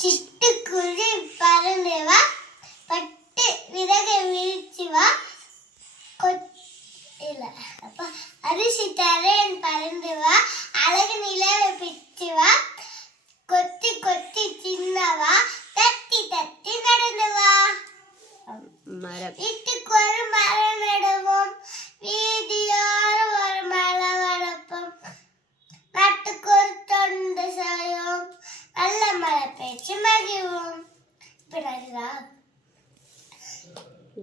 சிட்டுக்குருவி பறந்து வா, பட்டு விறகு விரிச்சு வா, அரிசி தரேன் பறந்து வா, அழகு நிலவை பிச்சு வா, கொத்தி கொத்தி சின்னவா, தட்டி தட்டி நடந்து வா. வீட்டுக்கு ஒரு மரம் நடுவோம், வீதியோரம் ஒரு மலை வளர்ப்போம், நாட்டுக்கு ஒரு தொண்டு செய்வோம், நல்ல மழை பேச்சு மகிழ்வோம்.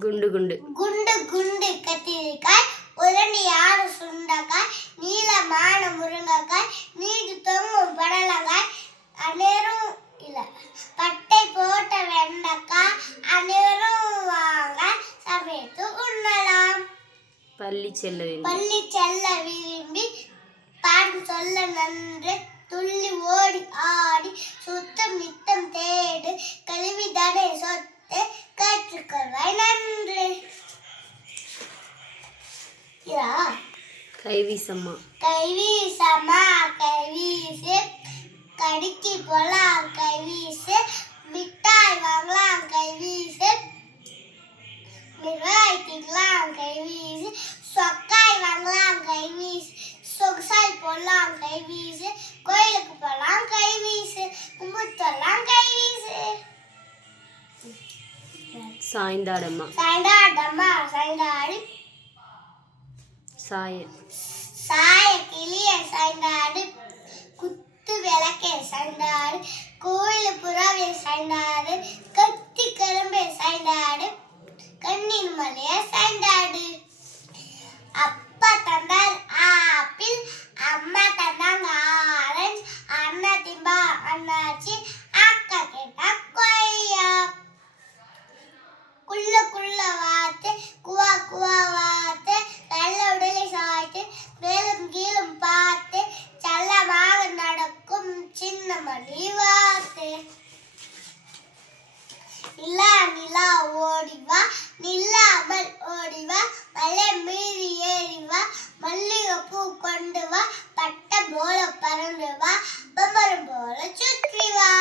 குண்டு குண்டு குண்டு குண்டு கத்திரிக்காய், உருண்டையான சுண்டைக்காய், நீளமான முருங்கைக்காய், நீடு தொங்கும் படலங்காய், அனைவரும் இல்ல பட்டை போட்ட வெண்டைக்காய், அனைவரும் வாங்க சமைத்து உண்ணலாம். பள்ளி செல்ல விரும்பி பாடம் சொல்ல நன்று, துள்ளி ஓடி ஆடி சுத்தம் நித்தம் தேடு, கல்விதானே சொத்து கற்றுக்கொள்வாய் நன்று. கைவீசம்மா கைவீசம்மா கைவீசு, கடிக்கு போலாம் கைவீசு, மிட்டாய் வாங்கலாம் கைவீசு, மிட்டாய் திங்கலாம் கைவீசு, சொக்காய் வாங்கலாம் கைவீசு, சொகுசாய் போலாம் கைவீசு, கோயிலுக்கு போலாம் கைவீசு, கும்பிட்டுலாம் கைவீசு. சாய்ந்தாடம்மா சாய்ந்தாடி சாய கிளிய சாய்ந்தாடு, குத்து விளக்கே சாய்ந்தாடு, கோயில் புறாவே சாய்ந்தாடு, கத்தி கரும்பே சாய்ந்தாடு, கண்ணின் மலைய சாய்ந்தாடு. அப்பா தந்தார் ஆப்பிள், அம்மா தந்தாங்க ஆரஞ்சு, அண்ணா திம்பா அண்ணாச்சி, அக்கா கேட்டா கொய்யா. குள்ள வாத்து குவா குவா வாத்து, நல்ல உடலை சாய்த்து மேலும் கீழும் பார்த்து, செல்லமாக நடக்கும் சின்ன மணி வாத்து. நிலா நிலா ஓடிவா, நில்லாமல் ஓடிவா, மலை மீறி ஏறிவா, மல்லிகை பூ கொண்டு வா, பட்டம் போல பறந்து வா, பம்பரம் போல சுற்றி வா.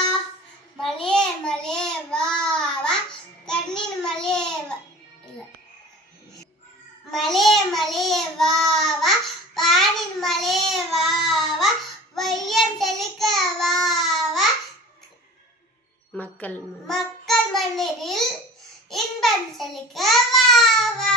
மலையே மலையே வா வா, கண்ணின் மலையே மலையே மலையே வா வா, வானின் மலையே வா வா, வையம் செழிக்க வா வா, மக்கள் மண்ணில் இன்பம் செழிக்க வா வா.